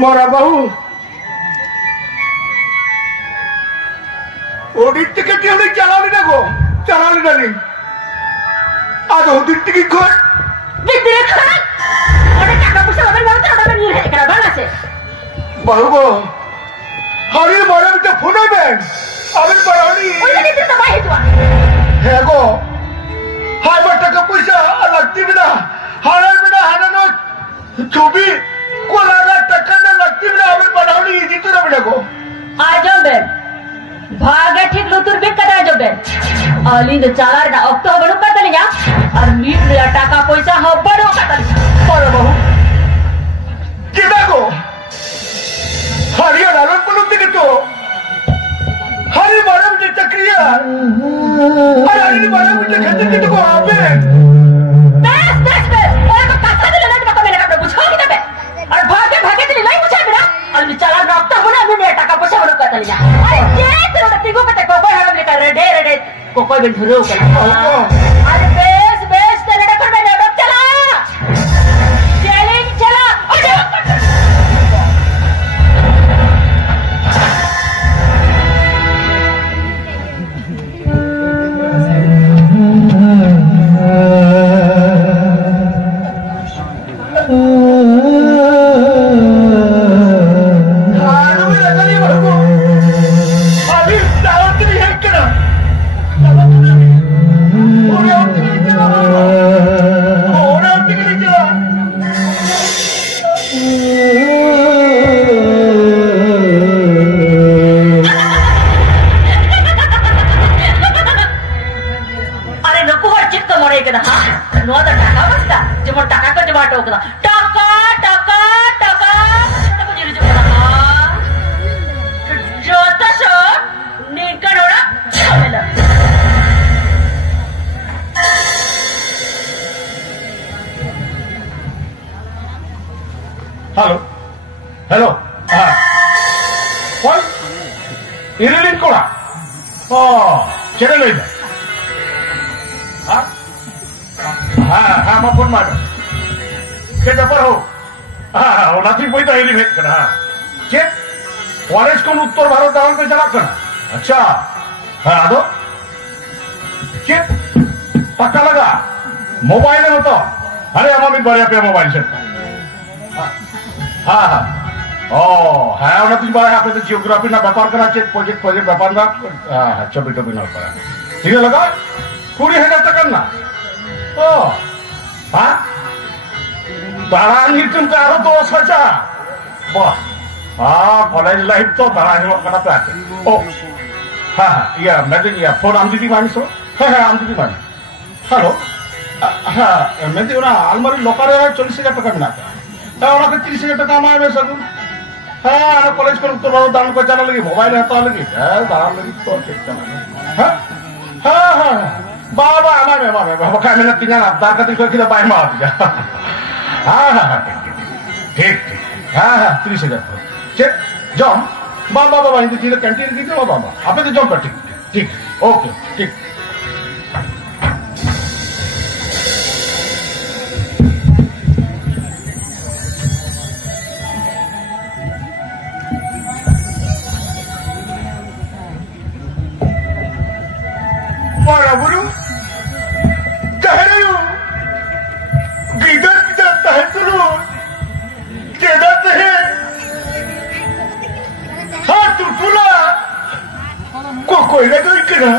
मोरा बहू ওদিক থেকে কেউ চালালি না গো চালালি না আর ওদিক থেকে ঘর ভিতরে খান ওটা টাকা পয়সা হবে না তো ওটা নিয়ে খেতে করা আছে বাবু গো হারি মারা তো ফোন হবে আমি বাড়ি ওই দিকে তো বাইরে তো হ্যাঁ গো হাই বা টাকা পয়সা লাগতি না হারাই না হারানো ছবি কোলারা টাকা না লাগতি না আমি বাড়ি দিতে হবে না গো আজবেন भागा ठीक लुतुर भी कदा जबे अलिंद चालार ना अक्टोबर कदलिया और मीट मिला टाका पैसा हो बड़ो कदलिया बोलो बहु केदा गो हरिया लालन पुलुम दिखे तो हरि मारम जे चक्रिया अरे हरि मारम जे खते के तो आबे बस ओए को कथा दिले ना तो मेरे का पूछो कि तबे और भागे दिले नहीं पूछा मेरा अलिंद चालार ना अक्टोबर ना मिला टाका पैसा बड़ो कदलिया अरे Tigo kata kau bayar mereka rede kau benduru kan? Ada bes terada kan mana dok cala, challenge cala, ada. Hello. What? Irilin kora. Oh, kena lagi. Ma phone mara. Ke dapar ho? Nanti boy to irilin kena. Ke? Forest ko uttor Bharat dawan pe jala kena. अच्छा. Ado? Ke? Pakka laga. Mobile में तो. अरे हम भी बढ़िया पे mobile से. हाँ ओ हाँ उन्हें तुझ बारे आपने तो जियोग्राफी ना व्यापार करना चाहिए प्रोजेक्ट व्यापार ना चौबीस ना पड़ा ठीक है लगा पूरी है तक करना ओ हाँ दारानी तुम करो तो सचा वाह हाँ कॉलेज लाइफ तो दारानी वो करना पे आते ओ हाँ या मैं तो या फोन आम दीदी मानी सो हाँ आम दीदी मानी हेलो हाँ मैं तो ना अलमारी लोकाल 40,000 टका मिला था 30,000 टका हमारे में सकूं हाँ कॉलेज को तो बहुत दाम को चला लगी मोबाइल है तो लगी दाम लगी तो चेक करना हाँ बाबा हमारे बाबा क्या मैंने तीन दार का दिखा किला बाय मार दिया हाँ ठीक हाँ 30,000 चेक जॉम बाबा इनकी चीज़ कैंटीन की थी बाबा आपने तो जॉम कर ठीक ओके ठीक Buru, cahaya, gitar tidak tahan turun, tidak tahan, hatu pula, koi lagi kena,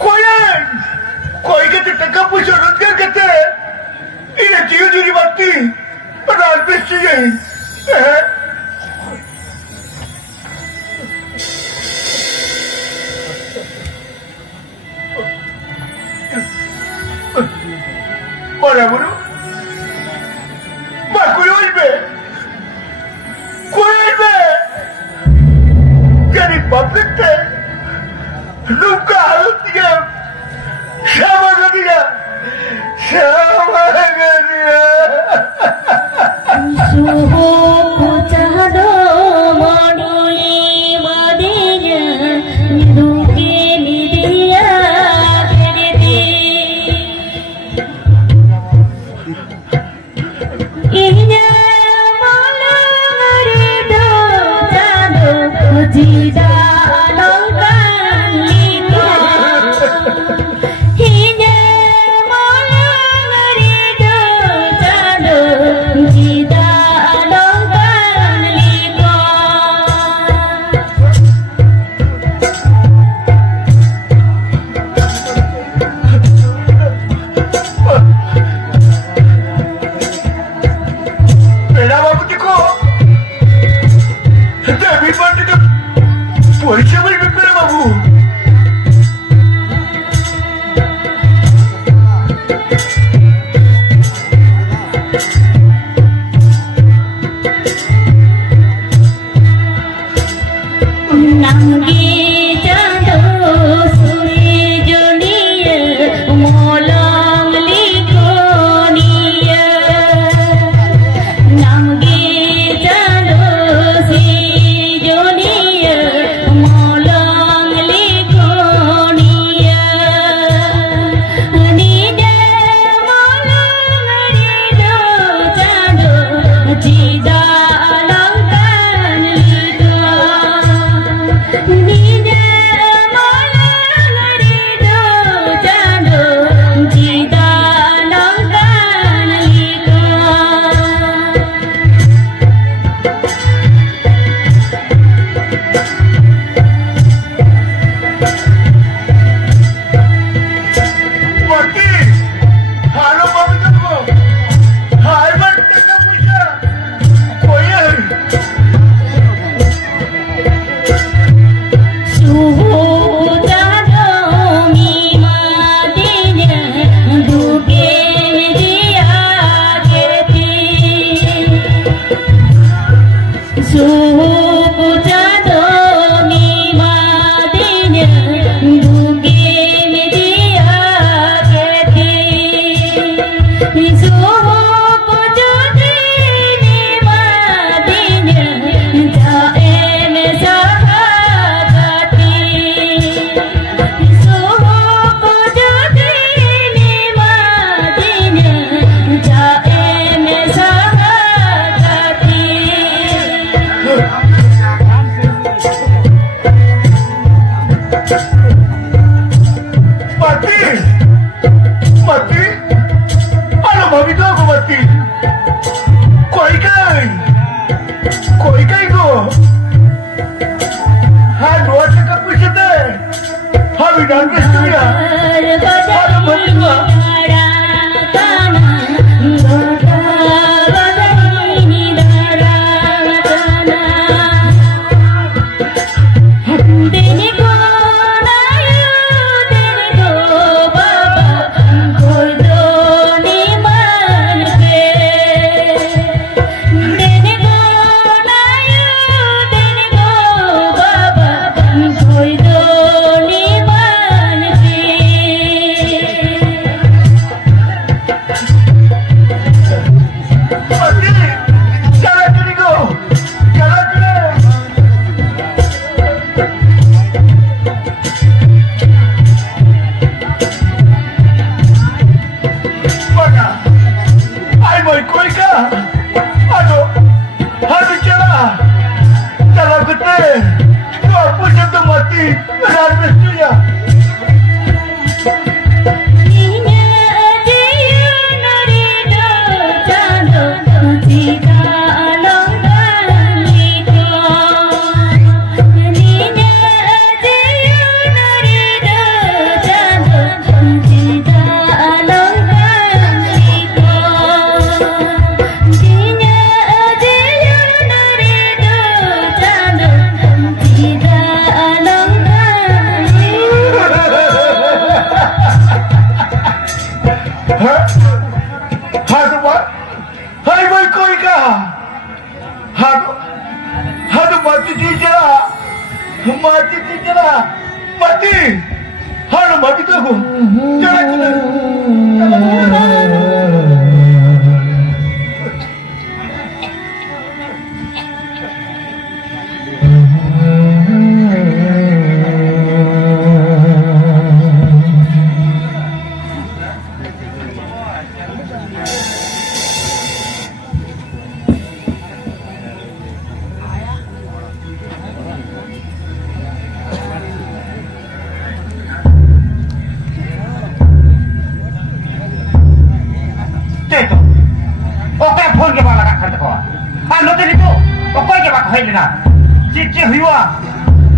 koi kita taka punya rodzgar kata, ini jiwa diri mati, peran besi. Para bro, ma kuilbe, jadi public te, luka dia, sama dia. Suhu pucado moduli madenya, duke midia. Inya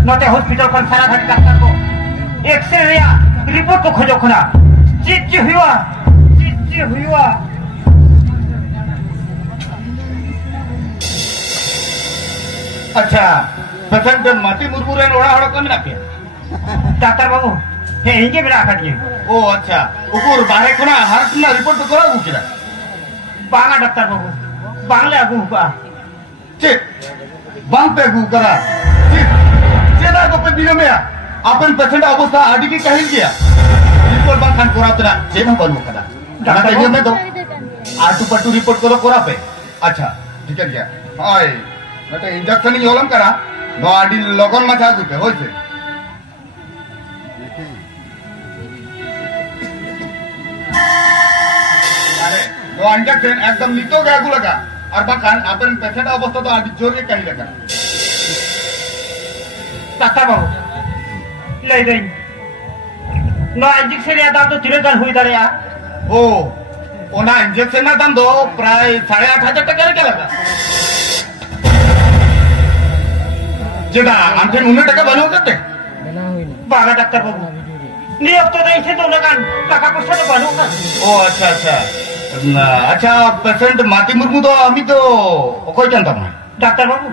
नोटे hospital kon सारा घड़ी doctor को x ray या report को खोजो खुना चिच्ची हुआ अच्छा पेशेंट माटी मुरमुरे ओड़ा हड़ को मिला पे डॉक्टर बाबू हे हिंगे मिला काटिए ओ अच्छा उकुर बारे कोना हार्ट ना रिपोर्ट तो करा बुकिरा बांगा डॉक्टर बाबू बांगले आगू का चे बांग पे गु करा चेना को पे दिनो में अपन पेशेंट अवस्था आदि की कहिल गया रिपोर्ट बांग खान कोरा तरा चेना बनू कदा डॉक्टर ये में दो आटू पटू रिपोर्ट करो कोरा पे अच्छा ठीक है क्या हाय नटे इंजेक्शन ही ओलम करा नो आदि लगन माथा गुते होइसे अरे नो इंजेक्शन एकदम लितो गागु लगा और बाखान अपन पेशेंट अवस्था तो आदि जोर के कहि लगा डॉक्टर बाबू ले दे नो इंजेक्शन या दाम तो 3000 हुई दरे या ओ ओना इंजेक्शन ना दाम दो प्राय 8,500 टका के लगा जेदा आमचे 19 टका बनव करते बागा डॉक्टर बाबू नियोग तो नहीं थे तो लगान टका पैसा तो बनव कर ओ अच्छा अच्छा अच्छा पेशेंट माटी मुर्मू तो अमी तो ओकोय जानता ना डॉक्टर बाबू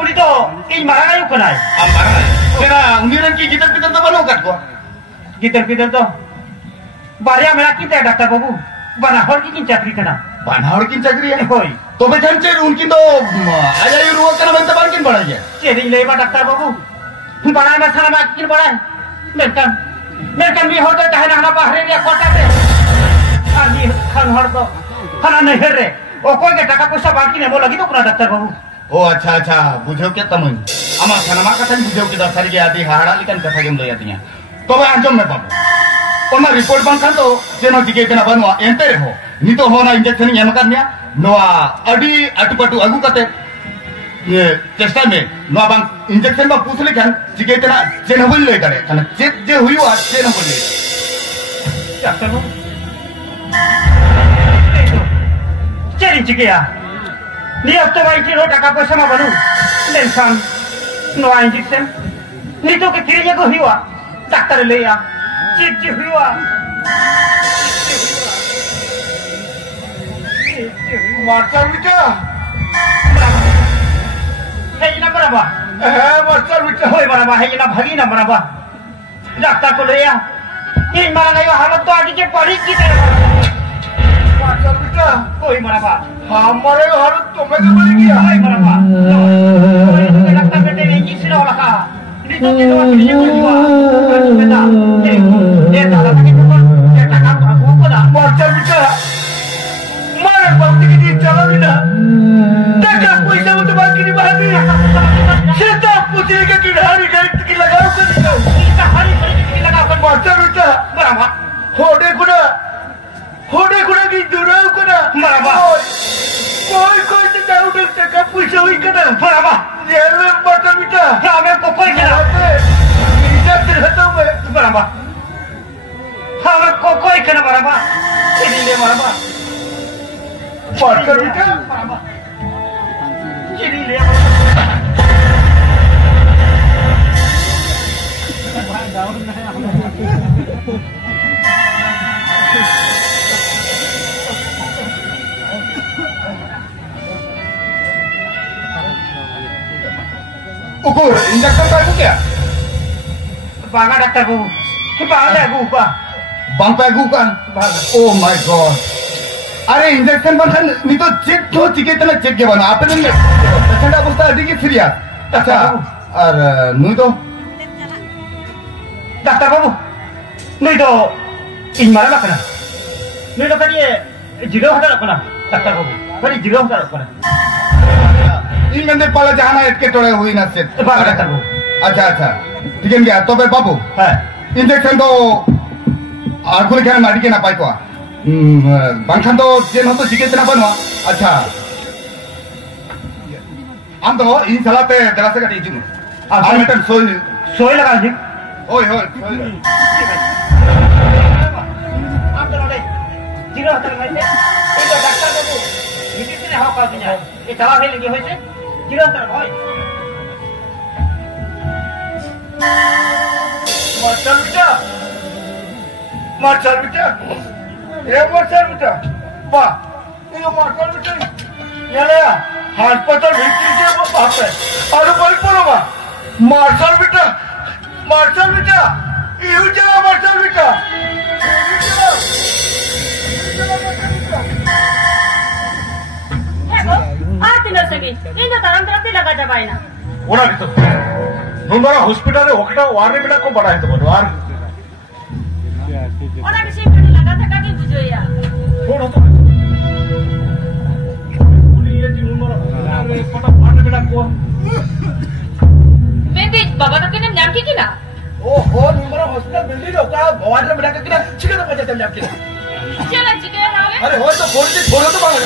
उनी तो इन मारा गयो कनाय आ मारा तेरा उनीरन की गिदर पिदर तो बनव काट को गिदर पिदर तो बारिया मेरा की डॉक्टर बाबू बनाहर की चाकरी कना बनाहर की चाकरी है होय तो बे चंचे उनकी तो आया ये रुआ करना बनता बार किन बड़ा है चेरी लेबा डॉक्टर बाबू बड़ा में सारा बात किन बड़ा है मेरकन भी होते चाहे ना बाहर रे कोटा पे आदमी खान हर तो खाना नहीं है रे ओ कोई के टाका पैसा बाकी नहीं बोला कि तो पूरा डॉक्टर बाबू ओ अच्छा बुझो के तमन आमा खाना कथा बुझो के दसरी के आदि हाड़ा लिकन कथा गेम लई आतिया तो बे आंजम में बाबू ओना रिपोर्ट बांखान तो जेनो दिके केना बनवा एंते हो नितो होना इंजेक्शन एम करनिया नोआ अडी अटपटू अगु कते ये चेष्टा में नोआ बांग इंजेक्शन बा पूछ लेखन जिके केना जेन होल ले करे कना जे हुयो आ जेन होल ले डॉक्टर बाबू cherry चिकिया ni waktu baik kilo taka पैसा मा बनू लेंसान नो इंजेक्शन ni तो के किरिया को हुआ डॉक्टर ले आ चिप हुआ मारता बिटा है ना बराबर है मारता बिटा होय बराबर है ना भागी ना बराबर डॉक्टर को ले आ ये मारा नहीं हालत तो आगे के पड़ी की तरह मारता बिटा कोई बराबर हमारे घर तुम्हें तो मिल गया कोई बराबर कोई डॉक्टर बेटे ने इंजेक्शन वाला का ni तो के दवा किरिया को हुआ बेटा ये दादा के ऊपर ये टका को को ना मारता बिटा मारे बाबू की चला बिना टका पैसा वो तो बाकी नहीं बाकी सीता पूछे के किनारे गई की लगाओ कर दो इसका हरी की लगा कर मारता बिटा बराबर होड़े कुड़ा की जुड़ाव करा बराबर कोई तो जाऊ टका पैसा हुई करा बराबर ये में मारता बिटा हमें को कोई करा इधर रहता हूं मैं बराबर हमें को कोई करा बराबर चली ले बराबर मारता बिटा बराबर चली ले उकुर इंजेक्शन का क्या बांगा डॉक्टर बाबू बांगा बाबू का बम पे गुकान ओ माय गॉड अरे इंजेक्शन बंधन नी तो चेक तो चिकित्सा चेक के बना आपने पेशेंट अवस्था अधिक सीरियस अच्छा और नुई तो डॉक्टर बाबू नुई तो इन मारा लकना नुई तो करिए जीरो हजार अपना डॉक्टर बाबू करिए जीरो हजार अपना इन में पाला जहां एटके टोड़े हुई ना से अच्छा ठीक है क्या तो बे बाबू है इंजेक्शन तो आगुल के मारी के ना पाई को बांखान तो जेन तो चिकित्सा बनवा अच्छा हम तो इन सलाते दला से कटी जिनु हम तो सोई लगा जी ओए आप तो रे जीरो हजार में से ये तो डॉक्टर बाबू इंजेक्शन हाउ का दिया ये दवा है लगी होय छे जीरो हजार भाई मार्शल बेटा ये मार्शल बेटा वाह ये मार्शल बेटा ये ले हास्पिटल भीतर के बाप है और बोल बोलो बा मार्शल बेटा ये चला मार्शल बेटा आती नर्सगी इन तरंतरती लगा जबाइना ओना तो नोंदरा हॉस्पिटल रे ओकटा वारे बेटा को बड़ा है तो वार ओना किसी कने लगा था का की बुझो या छोड़ तो पूरी ये जी नोंदरा रे पटा वारे बेटा को बेबी बाबा का के नाम की ना ओ हो नोंदरा हॉस्पिटल बिल्डिंग होता वारे बेटा का किना चिकन पता चल जाके चला चिकन हावे अरे हो तो फोन से छोड़ो तो बाहर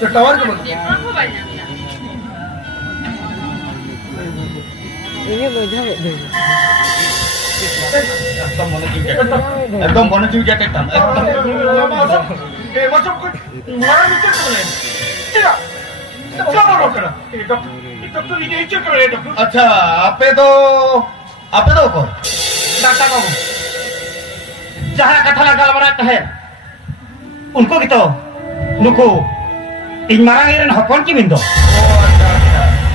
तो टावर के बोल ini bocah deh. एकदम मनोजीव क्या कहता ये मतलब कुछ मारा नहीं कर रहे हैं क्या डॉक्टर डॉक्टर ये चेक कर रहे हैं डॉक्टर अच्छा आपे तो कौन डॉक्टर बाबू जहाँ कथा लगा बनाता है उनको की तो नुको इन मारा गिरन हपन की बिंदो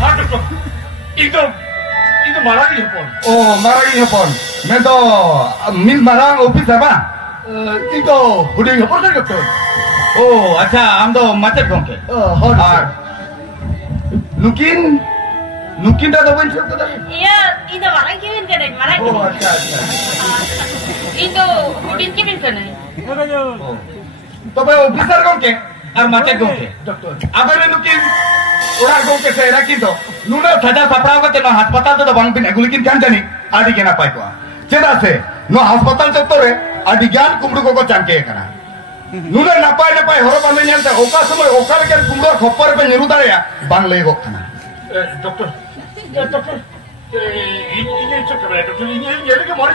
हाँ doctor itu marah di Jepun. Oh, marah di Jepun. मैं तो मिल मारा ऑफिस है बा। itu udah Jepun kan dokter. ओ अच्छा आम दो माचेद गोंके और नुकिन नुकिन दा दो बन छो दा iya itu marah kimin kan marah ओ अच्छा अच्छा itu hudin kimin kan तो भाई ऑफिसर गोंके और माचेद गोंके अबे नुकिन orang गोंके से राखी दो नुना सजा सपड़ाव करते ना अस्पताल तो बांग पिन एगुली किन जान जानी आदि के ना पाई को चेदा से नो अस्पताल चत्तरे आदि ज्ञान कुमड़ू को चांके कना नुना नापाय नापाय हरो बांधे जानते ओका समय ओका लेकर कुमड़ो खप्पर पे निरु दाड़िया बांग लई गो खाना doctor ini cakap doktor ini ke mari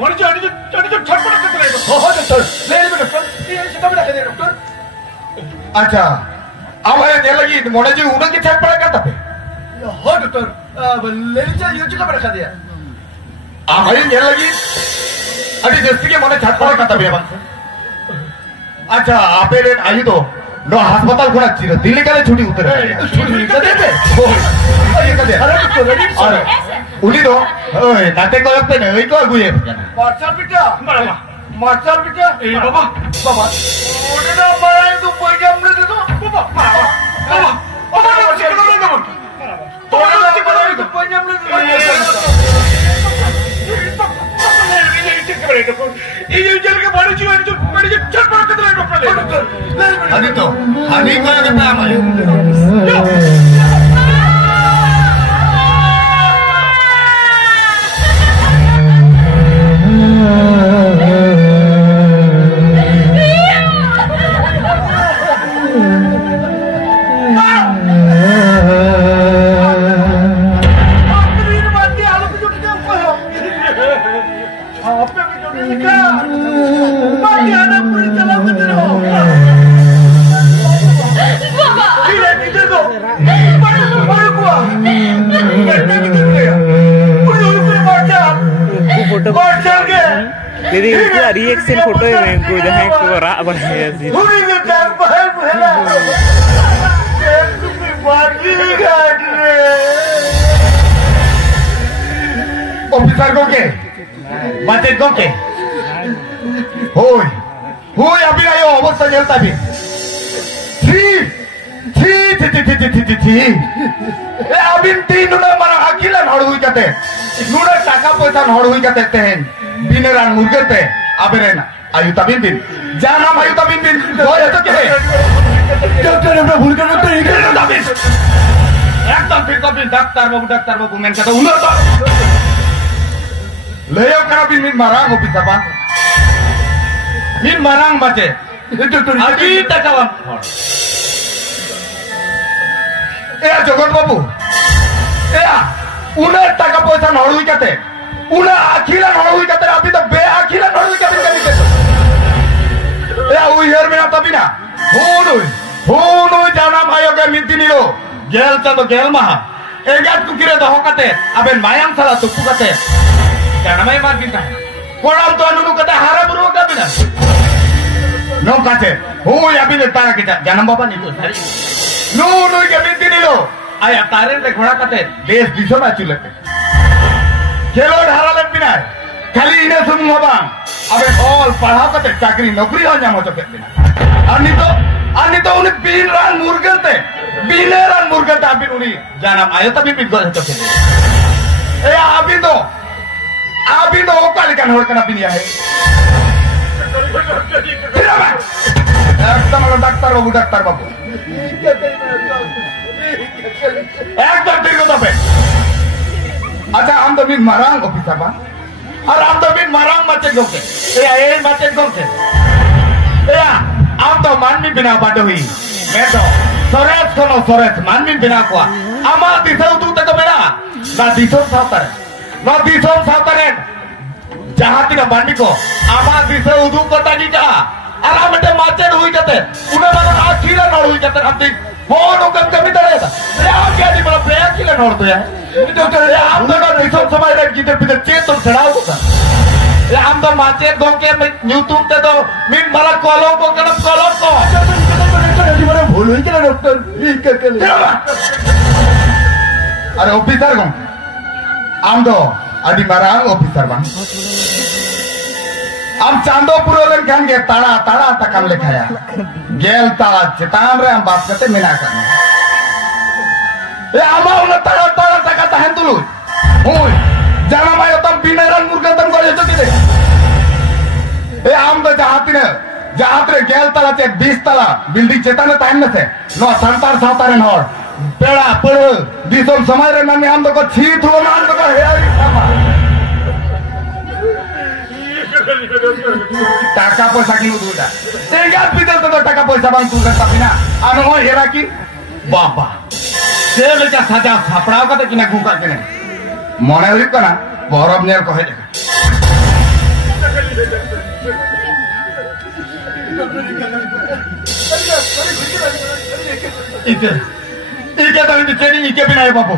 ani तो छटपट करते रहे हो डॉक्टर ले ले डॉक्टर ये सीधा में रखे डॉक्टर अच्छा अब ये लगी मोने जी उड़न के छटपट करता पे हो डॉक्टर ले ले ये चीज में रखा दिया अब ये लगी अभी जैसे के मोने छटपट करता पे बंद अच्छा आपे रे आई तो नो अस्पताल खोला चिरो दिल्ली का छुट्टी उतर छुट्टी कदे दे ये कदे अरे तो रेडी अरे उली दो ओए नाते को लगते नहीं को गुए मार्शल बिटा मार्शल बिटा ए बाबा बाबा ओने ना मारा तो कोई हमने दे दो बाबा बाबा बाबा चिकन ले दो तोरे चिकन ले दो कोई हमने दे दो ये जल के बाड़ी जी मेरी छटपट कर रहे डॉक्टर अभी तो हनी को के पैम है Jadi itu reaction foto yang gue dah yang gue rak banget sih. Officer goke, macet goke. Hoi, hoi abin ayo অবস্থা জেলতা भी। ছি। এ আবিন তিন নুনা মারা আকিলা নড় হই যাতে। নুনা টাকা পয়সা নড় হই যাতে তেন। বিনেরান মুরগেতে আবেরেন আয়ু তাবিন দিন। যা নাম আয়ু তাবিন দিন। ওই এত কে? ডক্টর আমরা ভুল করে তো এই করে তাবিন। একদম ঠিক কবি ডাক্তার বাবু মেন কথা উনার তো। Leo karabin min marang office apa? Min marang bace. Adi takawan. Jogon babu. Una taka poisa norui kate. Una akhila norui kate. Abhi to be akhila norui kate kami beto. Ui her mina tapi na. Honoi jana mayo ke minti nilo. Gel chato gel maha. Egat kukire doho kate. Aben mayang salah tupu kate. Karena memang kita orang tua nunu kata harap beruang kami nak. Nong kate, oh ya bini tara kita jangan bapak itu. Nunu yang binti ni lo, ayah tarik te khora kate, des diso na culete. Kelor haralan bina, kali ini semua bang, abe all parha kate cakri nokri hanya mau coket bina. Ani to unik bineran murgal te abin uni jangan ayah tapi bin gol coket. Abin to kali kan hor kana pinia hai. Ekdom doktor babu. Ekdom ঠিক হবে। আচ্ছা हम तो बिन Marang officer बा। और हम तो बिन Marang macet goke. ए macet goke. हम तो मानमी बिना बाटे हुई। मैं तो सरेस मानमी बिना कुआ। आमा दिसे उतु तक मेरा ना दिसो Satar. No disom sataren jahati na bandi ko ama dise udu kota ni ja ara mate macet hui jate una bana akhira nor hui jate apni phone ukam kami tare da ya kya di bana play akila nor to ya to ya am to disom samay ra gitar pide cheton chadao ko ya am to macet gonke youtube te to min mala kolom ko kana kolom ko di bana bhul hui gela doctor are officer gonke Amdo, adi marang officer bang. अब चांदो पुरो लेन गे ताड़ा ताड़ा तकम लेखाया गेल ताड़ा चितान रे हम बात करते मिना करने ए आमा उन ताड़ा ताड़ा तका तहन तुलु होय जाना मायो तम बिनेरन मुर्गा तम करे तो किदे ए आम तो जहातिने जहातरे गेल ताड़ा चे 20 ताड़ा बिल्डिंग चेताने तहन न से नो संतार सातारे नोर पेड़ा पड़ दिसम समय रे नामी आम तो को छीत हो मान तो हेरी खामा টাকা পয়সা কি উদুটা তেঙ্গা পিদল তো টাকা পয়সা বাং তুলতে পাবি না আমি ওই হেরা কি বাবা সে লেখা সাজা ছাপড়াও কথা কিনা গুকা কিনে মনে হইব না বরফ নেল কহে দেখা ইকে ইকে তো ইকে ট্রেনিং ইকে বিনায় বাবু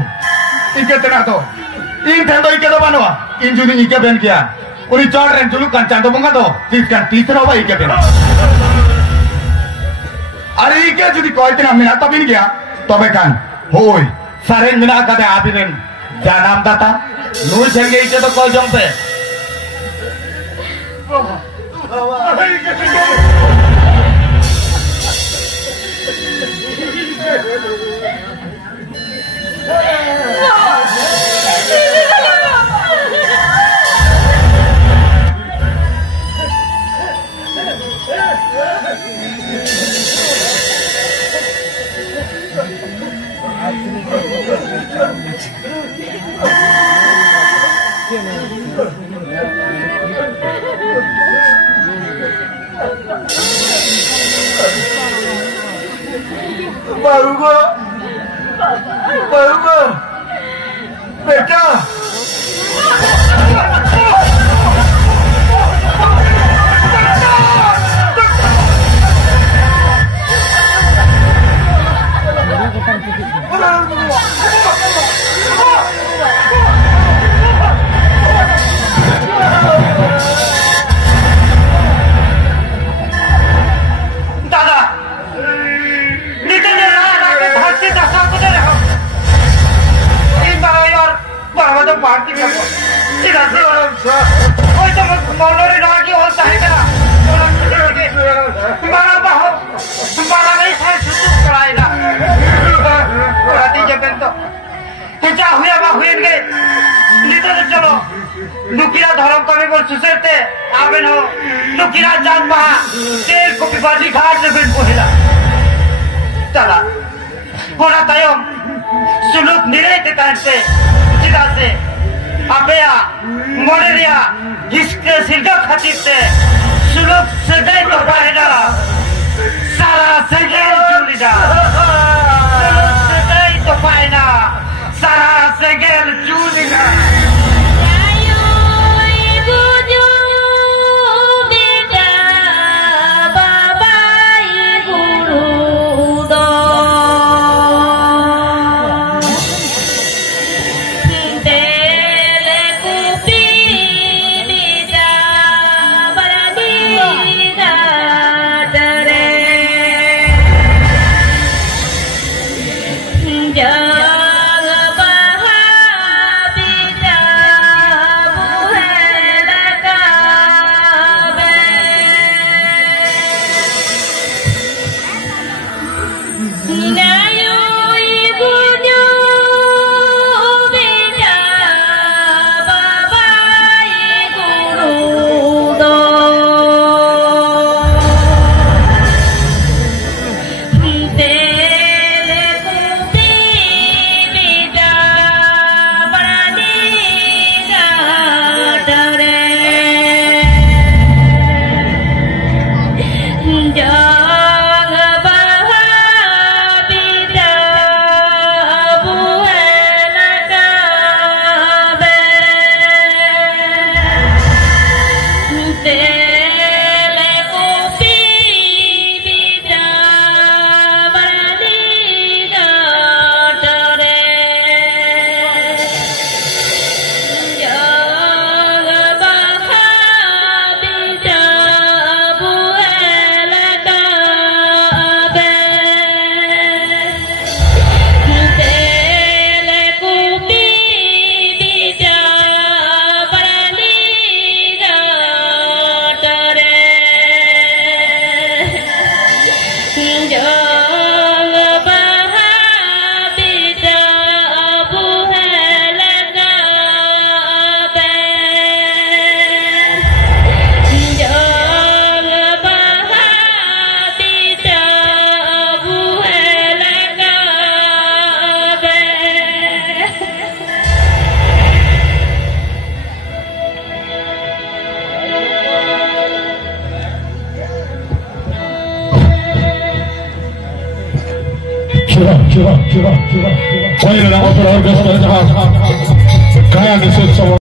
ইকে তেনা তো ইন থেন তো ইকে তো বানোয়া ইন যদি ইকে বেন কিয়া उरी चौड़ रहे चुलू kan चांदो bunga तो तीसरा होगा इके बिना अरे इके जुदी कोई तना मिना तब इन गया तबे kan होय सारे मिना कदे आबिरेन जानम दाता नूर चंगे इके तो कोई जंपे बाबू बेटा पार्टी में इधर से कोई तो मौलवी ना की होता है क्या मारा बाहो मारा नहीं है सुसु कराएगा राती जब तो क्या हुआ बा हुए इनके नीचे से चलो नुकिरा धर्म कभी बोल सुसरते आवे न नुकिरा जान बहा तेल को पिपाजी घाट से फिर पोहिला चला होना तायम सुलूक निरे ते करते जिदा से अबेया मोरेरिया जिसके सिरगा खातिर से सुलूक सदै तो बाहेरा सारा सगेल चुलीदा सुलूक सदै तो बाहेना सारा सगेल चुलीदा Coba. Poin dalam operasi jahat. Kaya disebut